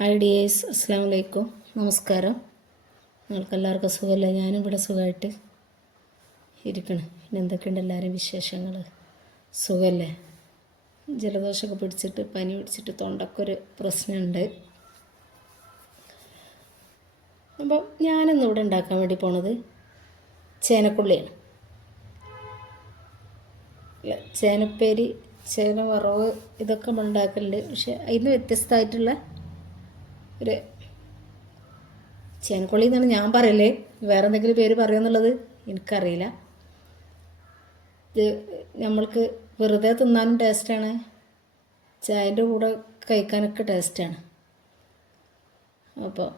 Hi dears, അസ്സാം വലൈക്കും, നമസ്കാരം. നിങ്ങൾക്കെല്ലാവർക്കും സുഖമല്ലേ? ഞാനും ഇവിടെ സുഖമായിട്ട് ഇരിക്കണം. പിന്നെ എന്തൊക്കെയുണ്ട് എല്ലാവരും വിശേഷങ്ങൾ? സുഖമല്ലേ? ജലദോഷമൊക്കെ പിടിച്ചിട്ട്, പനി പിടിച്ചിട്ട് തൊണ്ടക്കൊരു പ്രശ്നമുണ്ട്. അപ്പം ഞാനിന്നിവിടെ ഉണ്ടാക്കാൻ വേണ്ടി പോണത് ചേനക്കുള്ളിയാണ്. ചേനപ്പേരി, ചേന വറവ്, ഇതൊക്കെ നമ്മൾ ഉണ്ടാക്കലുണ്ട്. പക്ഷെ അതിന് വ്യത്യസ്തമായിട്ടുള്ള ഒരു ചേനക്കൊള്ളി എന്നാണ് ഞാൻ പറയല്ലേ. വേറെ എന്തെങ്കിലും പേര് പറയുമെന്നുള്ളത് എനിക്കറിയില്ല. ഇത് നമ്മൾക്ക് വെറുതെ തിന്നാനും ടേസ്റ്റാണ്, ചായൻ്റെ കൂടെ കഴിക്കാനൊക്കെ ടേസ്റ്റാണ്. അപ്പോൾ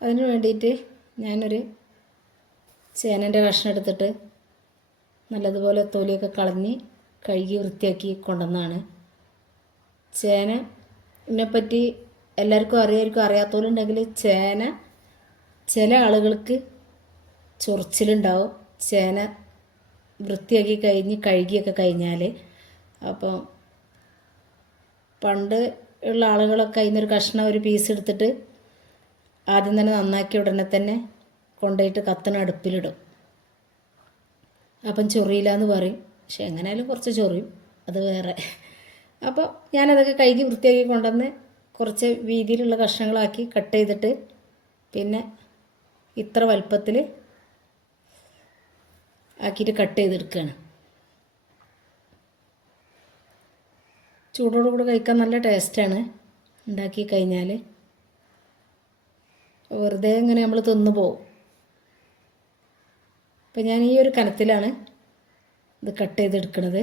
അതിന് വേണ്ടിയിട്ട് ഞാനൊരു ചേനൻ്റെ കഷ്ണം എടുത്തിട്ട് നല്ലതുപോലെ തൊലിയൊക്കെ കളഞ്ഞ് കഴുകി വൃത്തിയാക്കി കൊണ്ടുവന്നതാണ്. ചേനയെപ്പറ്റി എല്ലാവർക്കും അറിയാമായിരിക്കും. അറിയാത്തവരുണ്ടെങ്കിൽ ചേന ചില ആളുകൾക്ക് ചൊറിച്ചിലുണ്ടാവും ചേന വൃത്തിയാക്കി കഴുകിയൊക്കെ കഴിഞ്ഞാൽ. അപ്പോൾ പണ്ട് ഉള്ള ആളുകളൊക്കെ അതിനൊരു കഷ്ണം, ഒരു പീസ് എടുത്തിട്ട് ആദ്യം തന്നെ നന്നാക്കി ഉടനെ തന്നെ കൊണ്ടുപോയിട്ട് കത്തണ അടുപ്പിലിടും. അപ്പം ചൊറിയില്ല എന്ന് പറയും. പക്ഷെ എങ്ങനെയായാലും കുറച്ച് ചൊറിയും, അത് വേറെ. അപ്പോൾ ഞാനതൊക്കെ കഴുകി വൃത്തിയാക്കി കൊണ്ടുവന്ന് കുറച്ച് വീതിയിലുള്ള കഷ്ണങ്ങളാക്കി കട്ട് ചെയ്തിട്ട് പിന്നെ ഇത്ര വലുപ്പത്തിൽ ആക്കിയിട്ട് കട്ട് ചെയ്തെടുക്കുകയാണ്. ചൂടോടുകൂടി കഴിക്കാൻ നല്ല ടേസ്റ്റാണ് ഉണ്ടാക്കി കഴിഞ്ഞാൽ. വെറുതെ ഇങ്ങനെ നമ്മൾ തിന്നു പോകും. അപ്പം ഞാൻ ഈ ഒരു കനത്തിലാണ് ഇത് കട്ട് ചെയ്തെടുക്കുന്നത്.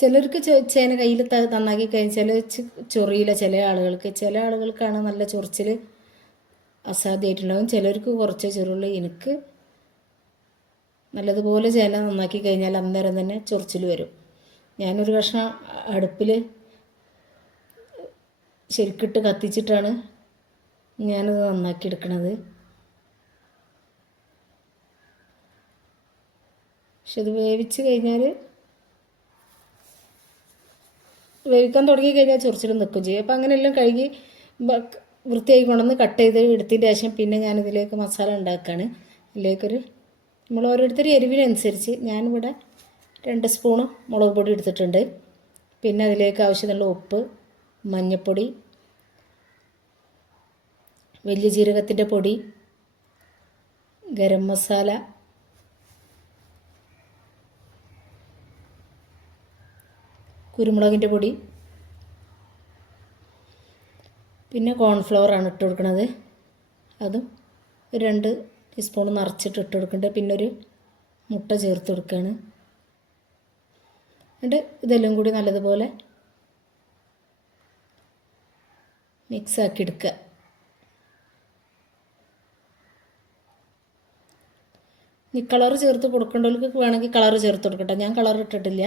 ചിലർക്ക് ചേന കയ്യിൽ നന്നാക്കി കഴിഞ്ഞാൽ ചൊറിയില്ല. ചില ആളുകൾക്കാണ് നല്ല ചൊറിച്ചിൽ അസാധ്യമായിട്ടുണ്ടാകും. ചിലർക്ക് കുറച്ച് ചൊറിയുള്ളൂ. എനിക്ക് നല്ലതുപോലെ ചേന നന്നാക്കി കഴിഞ്ഞാൽ അന്നേരം തന്നെ ചൊറിച്ചിൽ വരും. ഞാനൊരു കഷ്ണം അടുപ്പിൽ ശരിക്കിട്ട് കത്തിച്ചിട്ടാണ് ഞാനത് നന്നാക്കി എടുക്കുന്നത്. പക്ഷെ ഇത് വേവിക്കാൻ തുടങ്ങി കഴിഞ്ഞാൽ ചൊറിച്ചിലും നിൽക്കും ചെയ്യും. അപ്പോൾ അങ്ങനെയെല്ലാം കഴുകി വൃത്തിയായി കൊണ്ടുവന്ന് കട്ട് ചെയ്ത് എടുത്തതിന് ശേഷം പിന്നെ ഞാനിതിലേക്ക് മസാല ഉണ്ടാക്കുകയാണ്. ഇതിലേക്കൊരു നമ്മൾ ഓരോരുത്തരും എരിവിനനുസരിച്ച് ഞാനിവിടെ 2 സ്പൂണ് മുളക് പൊടി എടുത്തിട്ടുണ്ട്. പിന്നെ അതിലേക്ക് ആവശ്യമുള്ള ഉപ്പ്, മഞ്ഞൾപ്പൊടി, വലിയ ജീരകത്തിൻ്റെ പൊടി, ഗരം മസാല, കുരുമുളകിൻ്റെ പൊടി, പിന്നെ കോൺഫ്ലവറാണ് ഇട്ട് കൊടുക്കുന്നത്. അതും 2 ടീസ്പൂൺ നിറച്ചിട്ട് ഇട്ട് കൊടുക്കുന്നുണ്ട്. പിന്നെ ഒരു മുട്ട ചേർത്ത് കൊടുക്കുകയാണ്. എന്നിട്ട് ഇതെല്ലാം കൂടി നല്ലതുപോലെ മിക്സാക്കി എടുക്കുക. ഈ കളർ ചേർത്ത് കൊടുക്കേണ്ടവർക്ക് വേണമെങ്കിൽ കളർ ചേർത്ത് കൊടുക്കട്ടെ. ഞാൻ കളർ ഇട്ടിട്ടില്ല.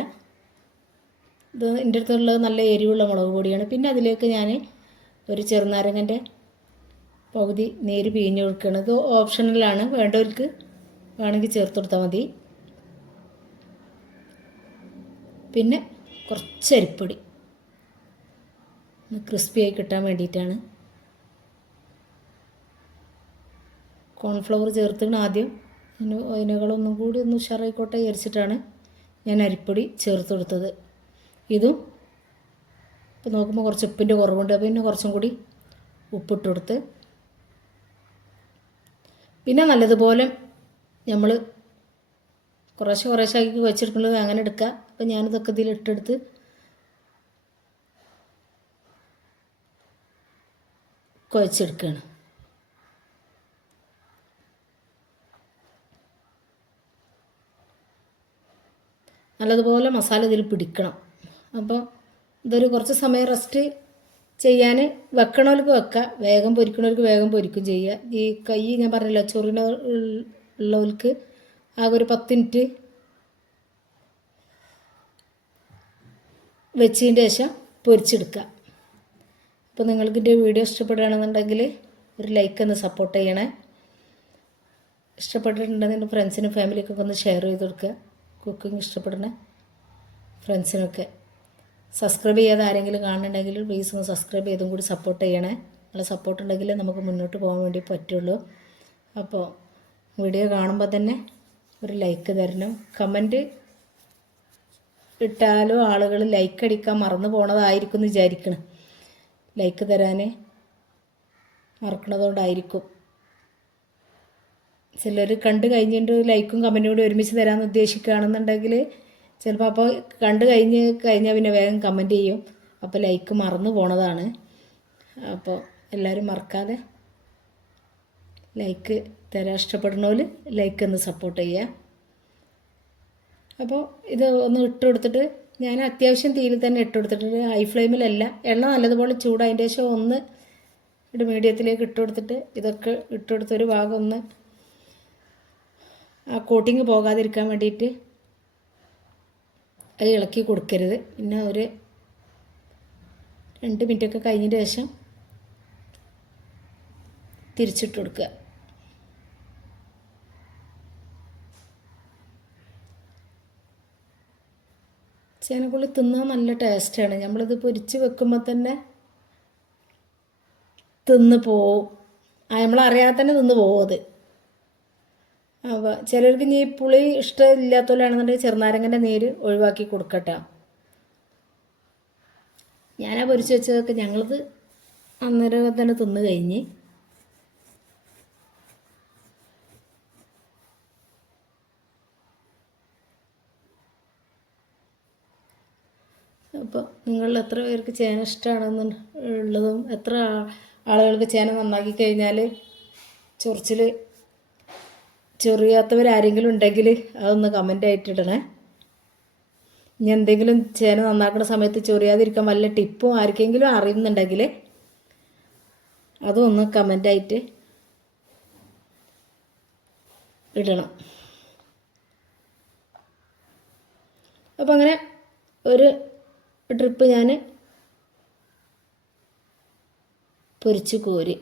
ഇത് എൻ്റെ അടുത്തുള്ളത് നല്ല എരിവുള്ള മുളക് പൊടിയാണ്. പിന്നെ അതിലേക്ക് ഞാൻ ഒരു ചെറുനാരങ്ങൻ്റെ പകുതി നീര് പിഴിഞ്ഞ് കൊടുക്കുകയാണ്. ഇത് ഓപ്ഷണലാണ്, വേണ്ടവർക്ക് വേണമെങ്കിൽ ചേർത്ത് കൊടുത്താൽ മതി. പിന്നെ കുറച്ച് അരിപ്പൊടി, ക്രിസ്പിയായി കിട്ടാൻ വേണ്ടിയിട്ടാണ്. കോൺഫ്ലവർ ചേർത്തിട്ട് ആദ്യം അതിനേക്കാളൊന്നും കൂടി ഒന്ന് ഉഷാറായിക്കോട്ടെ വിചാരിച്ചിട്ടാണ് ഞാൻ അരിപ്പൊടി ചേർത്ത് കൊടുത്തത്. ഇതും ഇപ്പോൾ നോക്കുമ്പോൾ കുറച്ച് ഉപ്പിൻ്റെ കുറവുണ്ട്. അപ്പോൾ പിന്നെ കുറച്ചും കൂടി ഉപ്പിട്ട് കൊടുത്ത് പിന്നെ നല്ലതുപോലെ നമ്മൾ കുറേശ്ശെ ആക്കി വെച്ചെടുക്കുന്നത് അങ്ങനെ എടുക്കുക. അപ്പോൾ ഞാനിതൊക്കെ ഇതിൽ ഇട്ടെടുത്ത് കുഴച്ചെടുക്കുകയാണ്. നല്ലതുപോലെ മസാല ഇതിൽ പിടിക്കണം. അപ്പോൾ ഇതൊരു കുറച്ച് സമയം റെസ്റ്റ് ചെയ്യാൻ വെക്കണവർക്ക് വെക്കുക, വേഗം പൊരിക്കണവർക്ക് വേഗം പൊരിക്കും ചെയ്യുക. ഈ കൈ ഞാൻ പറഞ്ഞില്ല, ചൊറിന ഉള്ളവർക്ക് ആകെ ഒരു 10 മിനിറ്റ് വെച്ചതിൻ്റെ ശേഷം പൊരിച്ചെടുക്കുക. അപ്പോൾ നിങ്ങൾക്ക് എൻ്റെ വീഡിയോ ഇഷ്ടപ്പെടുകയാണെന്നുണ്ടെങ്കിൽ ഒരു ലൈക്ക് ഒന്ന് സപ്പോർട്ട് ചെയ്യണേ. ഇഷ്ടപ്പെട്ടിട്ടുണ്ടെങ്കിൽ ഫ്രണ്ട്സിനും ഫാമിലിക്കൊക്കെ ഒന്ന് ഷെയർ ചെയ്ത് കൊടുക്കുക. കുക്കിംഗ് ഇഷ്ടപ്പെടുന്ന ഫ്രണ്ട്സിനൊക്കെ. സബ്സ്ക്രൈബ് ചെയ്യാതെ ആരെങ്കിലും കാണുന്നുണ്ടെങ്കിൽ പ്ലീസ് ഒന്ന് സബ്സ്ക്രൈബ് ചെയ്തും കൂടി സപ്പോർട്ട് ചെയ്യണേ. നിങ്ങളെ സപ്പോർട്ട് ഉണ്ടെങ്കിലേ നമുക്ക് മുന്നോട്ട് പോകാൻ വേണ്ടി പറ്റുള്ളൂ. അപ്പോൾ വീഡിയോ കാണുമ്പോൾ തന്നെ ഒരു ലൈക്ക് തരണം. കമൻറ്റ് ഇട്ടാലും ആളുകൾ ലൈക്ക് അടിക്കാൻ മറന്നു പോണതായിരിക്കും എന്ന് വിചാരിക്കണം. ലൈക്ക് തരാൻ മറക്കണതുകൊണ്ടായിരിക്കും. ചിലർ കണ്ടു കഴിഞ്ഞിട്ട് ലൈക്കും കമൻറ്റും കൂടി ഒരുമിച്ച് തരാമെന്ന് ഉദ്ദേശിക്കുകയാണെന്നുണ്ടെങ്കിൽ ചിലപ്പോൾ അപ്പോൾ കഴിഞ്ഞാൽ പിന്നെ വേഗം കമൻറ്റ് ചെയ്യും. അപ്പോൾ ലൈക്ക് മറന്നു പോണതാണ്. അപ്പോൾ എല്ലാവരും മറക്കാതെ ലൈക്ക് തരാൻ ഇഷ്ടപ്പെടുന്നവർ ലൈക്ക് ഒന്ന് സപ്പോർട്ട് ചെയ്യുക. അപ്പോൾ ഇത് ഒന്ന് ഇട്ട് കൊടുത്തിട്ട് ഞാൻ അത്യാവശ്യം തീയിൽ തന്നെ ഇട്ട് കൊടുത്തിട്ട് ഹൈ ഫ്ലെയിമിലല്ല, എണ്ണ നല്ലതുപോലെ ചൂടായതിൻ്റെ ശേഷം ഒന്ന് മീഡിയത്തിലേക്ക് ഇട്ട് കൊടുത്തിട്ട് ഇതൊക്കെ ഇട്ട് കൊടുത്തൊരു ഭാഗം ഒന്ന് ആ കോട്ടിങ് പോകാതിരിക്കാൻ വേണ്ടിയിട്ട് അത് ഇളക്കി കൊടുക്കരുത്. പിന്നെ ഒരു 2 മിനിറ്റൊക്കെ കഴിഞ്ഞതിന് ശേഷം തിരിച്ചിട്ട് കൊടുക്കുക. ചേനക്കുള്ളി തിന്നാൻ നല്ല ടേസ്റ്റാണ്. നമ്മളിത് പൊരിച്ച് വെക്കുമ്പോൾ തന്നെ തിന്ന് പോവും. നമ്മളറിയാതെ തന്നെ തിന്ന് പോവും അത്. അപ്പോൾ ചിലർക്ക് ഇനി പുളി ഇഷ്ടമില്ലാത്തവരാണെന്നുണ്ടെങ്കിൽ ചെറുനാരങ്ങൻ്റെ നീര് ഒഴിവാക്കി കൊടുക്കട്ടോ. ഞാനാ പൊരിച്ച് വെച്ചതൊക്കെ ഞങ്ങളത് അന്നേരം തന്നെ തിന്ന് കഴിഞ്ഞ്. അപ്പോൾ നിങ്ങളിൽ എത്ര പേർക്ക് ചേന ഇഷ്ടമാണെന്ന് ഉള്ളതും എത്ര ആളുകൾക്ക് ചേന നന്നാക്കി കഴിഞ്ഞാൽ ചൊറിച്ചിൽ ചൊറിയാത്തവരാരെങ്കിലും ഉണ്ടെങ്കിൽ അതൊന്ന് കമൻ്റായിട്ടിടണേ. ഇനി എന്തെങ്കിലും ചേന നന്നാക്കുന്ന സമയത്ത് ചൊറിയാതിരിക്കാൻ വല്ല ടിപ്പും ആർക്കെങ്കിലും അറിയുന്നുണ്ടെങ്കിൽ അതും ഒന്ന് കമൻ്റായിട്ട് ഇടണം. അപ്പോൾ അങ്ങനെ ഒരു ട്രിപ്പ് ഞാൻ പൊരിച്ച് കോരി.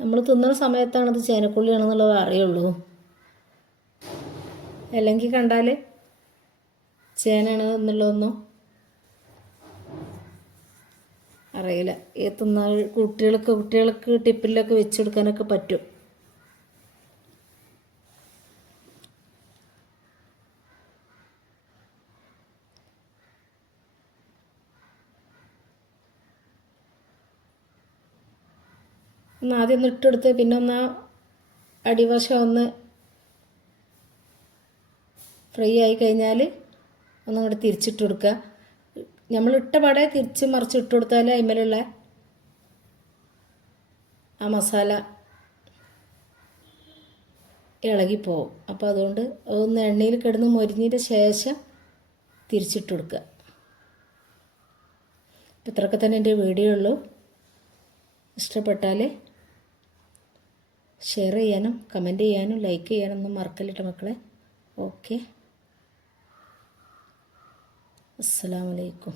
നമ്മൾ തിന്നുന്ന സമയത്താണത് ചേനക്കുള്ളിയാണെന്നുള്ളത് അറിയുള്ളൂ. അല്ലെങ്കിൽ കണ്ടാൽ ചേനയാണ് എന്നുള്ളതൊന്നും അറിയില്ല. ഈ തിന്നാൽ കുട്ടികൾക്ക് ടിപ്പിലൊക്കെ വെച്ച് കൊടുക്കാനൊക്കെ പറ്റും. ഒന്ന് ആദ്യം ഒന്ന് ഇട്ടെടുത്ത് പിന്നെ ഒന്ന് അടിവശം ഒന്ന് ഫ്രൈ ആയി കഴിഞ്ഞാൽ ഒന്നങ്ങോട്ട് തിരിച്ചിട്ട് കൊടുക്കുക. നമ്മൾ ഇട്ട പാടെ തിരിച്ച് മറിച്ച് ഇട്ട് കൊടുത്താൽ അതിന്മേലുള്ള ആ മസാല ഇളകിപ്പോവും. അപ്പോൾ അതുകൊണ്ട് ഒന്ന് എണ്ണയിൽ കിടന്ന് മൊരിഞ്ഞതിന് ശേഷം തിരിച്ചിട്ട് കൊടുക്കുക. അപ്പോൾ ഇത്രയൊക്കെ തന്നെ എൻ്റെ വീഡിയോ ഉള്ളൂ. ഇഷ്ടപ്പെട്ടാൽ ഷെയർ ചെയ്യാനും കമൻറ്റ് ചെയ്യാനും ലൈക്ക് ചെയ്യാനൊന്നും മറക്കല്ലിട്ട് മക്കളെ. ഓക്കെ, അസ്സലാമു അലൈക്കും.